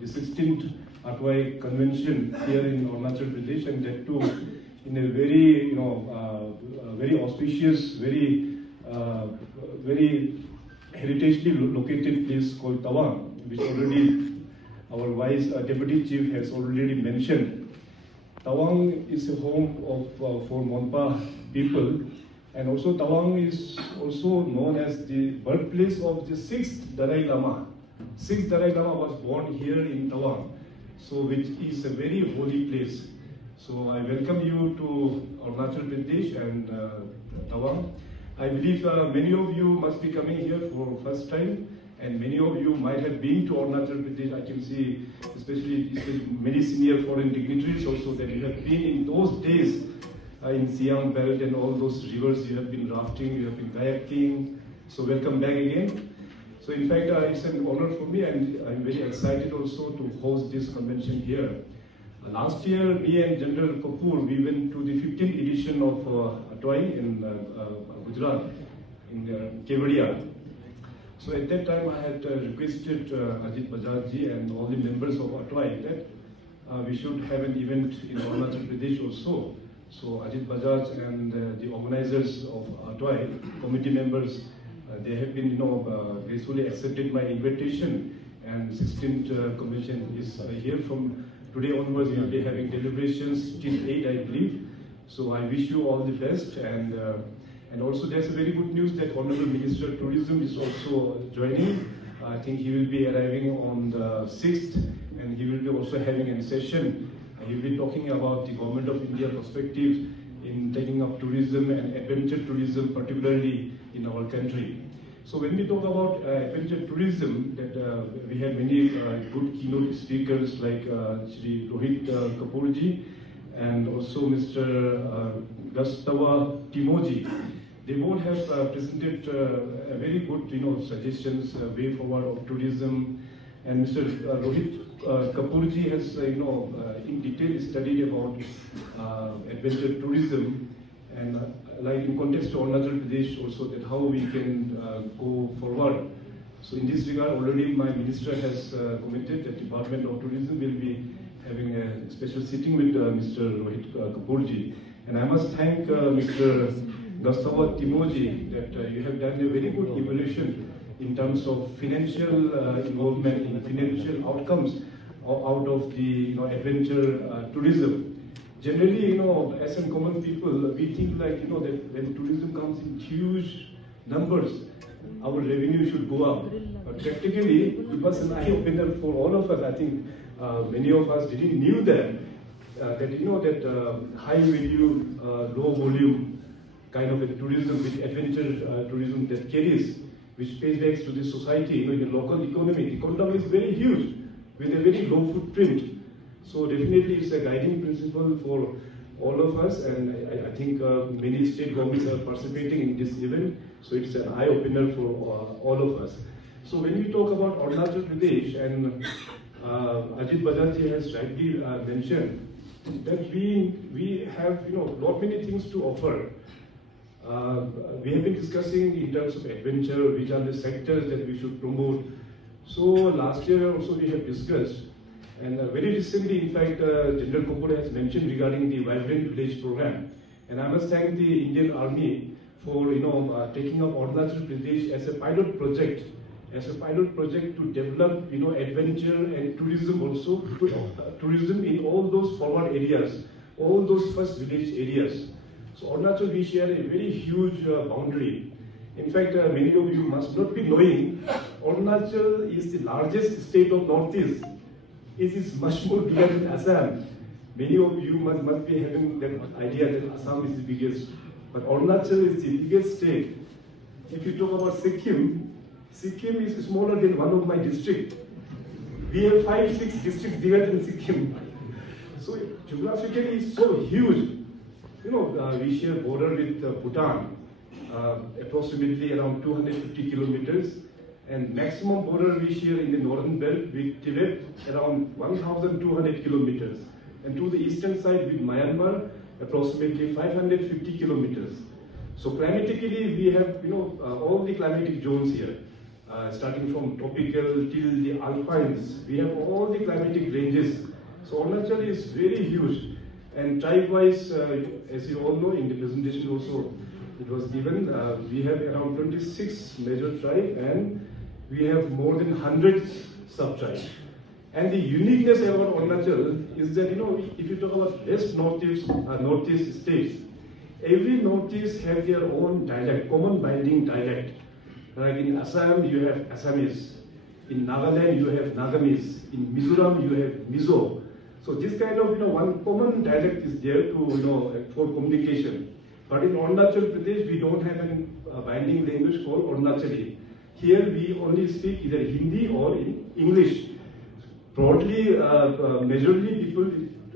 the 16th ATOAI convention here in Arunachal Pradesh, and that too in a very, very auspicious, very heritagely located place called Tawang, which already our Vice Deputy Chief has already mentioned. Tawang is a home of for Monpa people, and also Tawang is also known as the birthplace of the 6th Dalai Lama. 6th Dalai Lama was born here in Tawang, so which is a very holy place. So I welcome you to Arunachal Pradesh and Tawang. I believe many of you must be coming here for first time, and many of you might have been to Arunachal Pradesh. I can see especially many senior foreign dignitaries also that you have been in those days in Siam Belt and all those rivers. You have been rafting, you have been kayaking. So welcome back again. So in fact, it's an honor for me, and I'm very excited also to host this convention here. Last year, me and General Kapoor, we went to the 15th edition of ATOAI in Gujarat, in Kevadia. So at that time, I had requested Ajit Bajaj ji and all the members of ATOAI that we should have an event in Arunachal Pradesh also. So Ajit Bajaj and the organizers of ATOAI, committee members, they have been, gracefully accepted my invitation, and 16th convention is here. From today onwards, we will be having deliberations till 8, I believe. So I wish you all the best, and also there's a very good news that Honorable Minister of Tourism is also joining. I think he will be arriving on the 6th, and he will be also having a session. He will be talking about the Government of India perspective in taking up tourism and adventure tourism, particularly in our country. So when we talk about adventure tourism, that we have many good keynote speakers like Shri Rohit Kapoorji and also Mr. Gastava Timoji. They both have presented very good, suggestions, way forward of tourism. And Mr. Rohit Kapoorji has, in detail studied about adventure tourism, and like in context to Arunachal Pradesh also, that how we can go forward. So in this regard, already my minister has committed that Department of Tourism will be having a special sitting with Mr. Rohit Kapoorji. And I must thank Mr. Gastava Timoji that you have done a very good evaluation in terms of financial involvement in financial outcomes out of the adventure tourism. Generally, as a common people, we think like, that when tourism comes in huge numbers, our revenue should go up. But practically, it was an eye-opener for all of us. I think many of us didn't knew that, that high value, low volume kind of a tourism, which adventure tourism that carries, which pays back to the society, in the local economy. The economy is very huge, with a very low footprint. So definitely it's a guiding principle for all of us, and I think many state governments are participating in this event, so it's an eye-opener for all of us. So when we talk about Arunachal Pradesh, and Ajit Bajaj has rightly mentioned that we have lot many things to offer. We have been discussing in terms of adventure, which are the sectors that we should promote. So last year also we have discussed, and very recently, in fact, General Kapoor has mentioned regarding the Vibrant Village program. And I must thank the Indian Army for taking up Arunachal Pradesh as a pilot project, to develop adventure and tourism also, tourism in all those forward areas, all those first village areas. So Arunachal, we share a very huge boundary. In fact, many of you must not be knowing, Arunachal is the largest state of Northeast. It is much more bigger than Assam. Many of you must be having that idea that Assam is the biggest. But Arunachal is the biggest state. If you talk about Sikkim, Sikkim is smaller than one of my districts. We have 5-6 districts bigger than Sikkim. So geographically it's so huge. We share border with Bhutan, approximately around 250 kilometers. And maximum border we share in the northern belt with Tibet, around 1,200 kilometers. And to the eastern side with Myanmar, approximately 550 kilometers. So climatically, we have all the climatic zones here. starting from tropical till the alpines. We have all the climatic ranges. So Arunachal is very huge. And tribe-wise, as you all know, in the presentation also it was given, we have around 26 major tribes and we have more than 100 sub-tribes. And the uniqueness about Arunachal is that, if you talk about West Northeast states, every Northeast have their own dialect, common binding dialect. Like in Assam, you have Assamese. In Nagaland, you have Nagamese. In Mizoram, you have Mizo. So this kind of, one common dialect is there to, for communication. But in Arunachal Pradesh, we don't have a binding language called Arunachali. Here, we only speak either Hindi or in English. Broadly, majorly people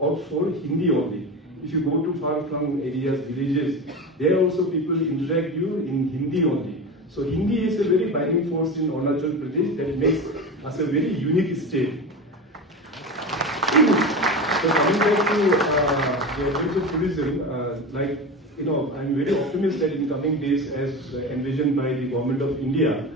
opt for Hindi only. If you go to far-flung areas, villages, there also people interact you in Hindi only. So Hindi is a very binding force in Arunachal Pradesh that makes us a very unique state. So coming back to the adventure tourism, I'm very optimistic that in coming days, as envisioned by the Government of India,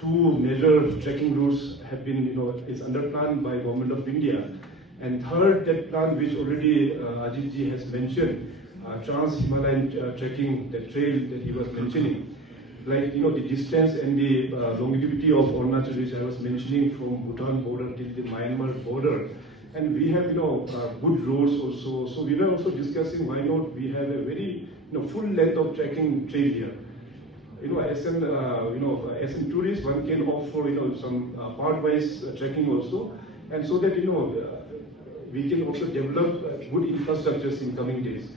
two major trekking routes have been, is under plan by Government of India. And third, that plan which already Ajit ji has mentioned, Trans-Himalayan trekking, the trail that he was mentioning. Like, the distance and the longevity of Arunachal, which I was mentioning, from Bhutan border till the Myanmar border. And we have, good roads also. So we were also discussing why not we have a very, full length of trekking trail here. As an tourist, one can opt for, some part-wise trekking also. And so that, we can also develop good infrastructures in coming days.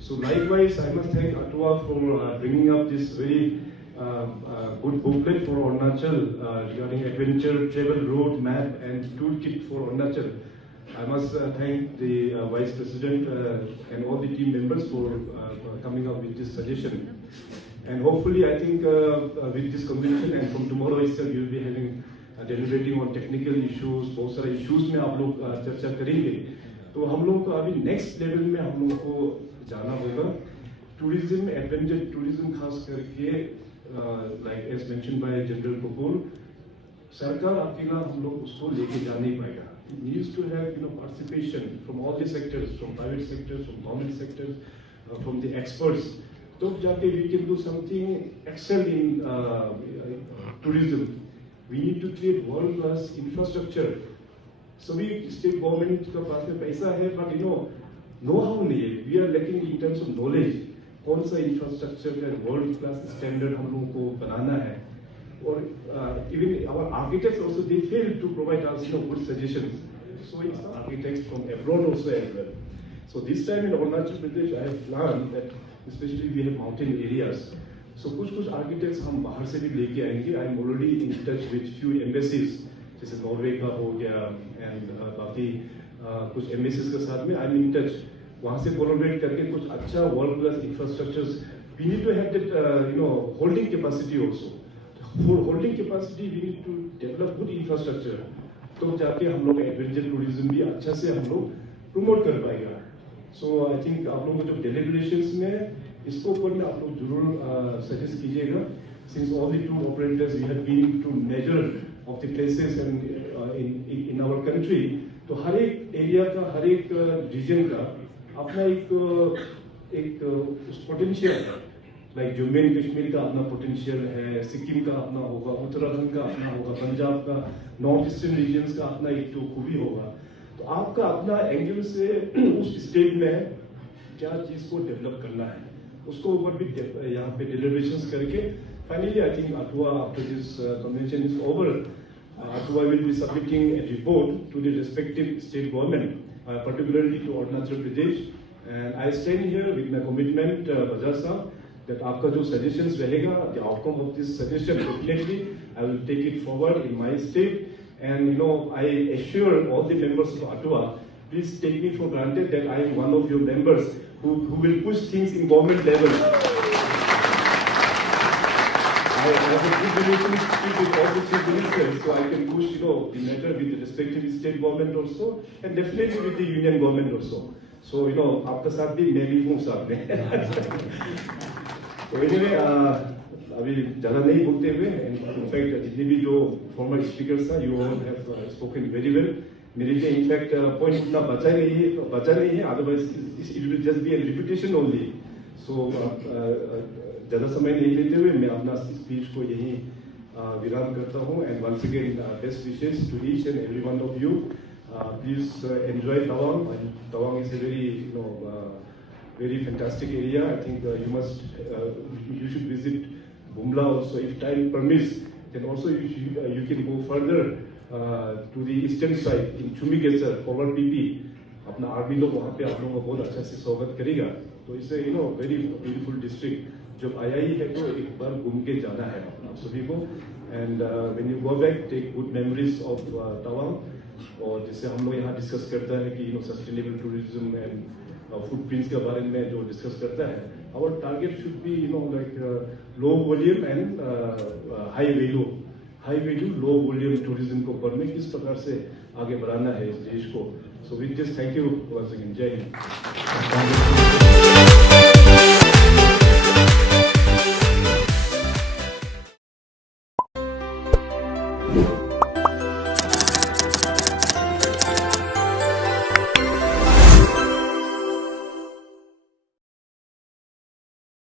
So likewise, I must thank ATOAI for bringing up this very good booklet for Arunachal regarding adventure, travel road map and toolkit for Arunachal. I must thank the Vice President and all the team members for coming up with this suggestion. And hopefully, I think with this convention and from tomorrow itself, we will be having deliberating on technical issues. बहुत सारे issues में आप लोग चर्चा करेंगे. तो हम लोग को अभी next level में हम लोग को जाना होगा. Tourism, adventure tourism खास करके like as mentioned by General Kapoor, सरकार अकेला हम लोग उसको लेके जा नहीं पाएगा. It needs to have participation from all the sectors, from private sectors, from government sectors, from the experts. तो जाके we can do something excel in tourism. We need to create world-class infrastructure. So we state government का पास में पैसा है, but know-how नहीं है. We are lacking in terms of knowledge. कौन सा infrastructure का world-class standard हम लोगों को बनाना है. Or even our architects also, they fail to provide us good suggestions. So it's architects from abroad also as well. So this time in Arunachal Pradesh, I have planned that especially we have mountain areas. So कुछ architects हम बाहर से भी लेके आएंगे. I am already in touch with few embassies, जैसे Norway का हो गया and बाकी कुछ embassies के साथ में I am in touch. वहाँ से collaborate करके कुछ अच्छा world-class infrastructures. We need to have that holding capacity also. For holding capacity, we need to develop good infrastructure. तो जाके हम लोग adventure tourism भी अच्छा से हम लोग promote कर पाएगा. So I think आप लोगों को जो deliberations में इसको ऊपर में आप लोग जरूर suggest कीजिएगा. Since all the tour operators we have been to major of the places and in our country, तो हर एक area का हर एक region का अपना एक potential है. Like जम्मू एंड कश्मीर का अपना पोटेंशियल है, सिक्किम का अपना होगा, उत्तराखंड का अपना होगा, पंजाब का, नॉर्थ ईस्टर्न रीजन्स का अपना एक खूबी होगा. तो आपका अपना एंगल से उस स्टेट में क्या चीज को डेवलप करना है, उसको ऊपर भी यहाँ पे deliberations करके finally I think ATOAI after this convention is over, ATOAI will be submitting a report to the respective state government, particularly to Arunachal Pradesh. And I stand here with my commitment, Bajaj sir, that आपका जो suggestions रहेगा, the outcome of this suggestion, definitely I will take it forward in my state. And I assure all the members of ATOAI, please take me for granted that I am one of your members who will push things in government level. I have a good relationship with all the chief ministers, so I can push the matter with the respective state government also, and definitely with the union government also. So आपका साथ भी मैं भी हूँ साथ में. So anyway, अभी ज़्यादा नहीं बोलते हुए, इनफैक्ट जितने भी जो फॉर्मर स्पीकर्स था, you all have spoken very well. मेरे लिए इनफैक्ट पॉइंट उतना बचा नहीं है, otherwise it will just be a repetition only. So ज़्यादा समय नहीं लेते हुए मैं अपना स्पीच को यहीं विराम करता हूँ. And once again best wishes to each and every one of you. Please enjoy Tawang. Tawang is a very fantastic area. I think you should visit Bumla also if time permits. Then also you can go further to the eastern side in Chumigesar, forward PP. अपना army लोग वहाँ पे आप लोगों का बहुत अच्छा से स्वागत करेगा. तो इसे very beautiful district. जब आया ही है तो एक बार घूम के जाना है आप सभी को. And when you go back, take good memories of Tawang. और जिससे हम लोग यहाँ डिस्कस करता है कि सस्टेनेबल टूरिज्म एंड फुटप्रिंट्स के बारे में जो डिस्कस करता है. Our target should be like low volume and high value low volume tourism को करने किस प्रकार से आगे बढ़ाना है इस देश को. So with this thank you once again. जय हिंद.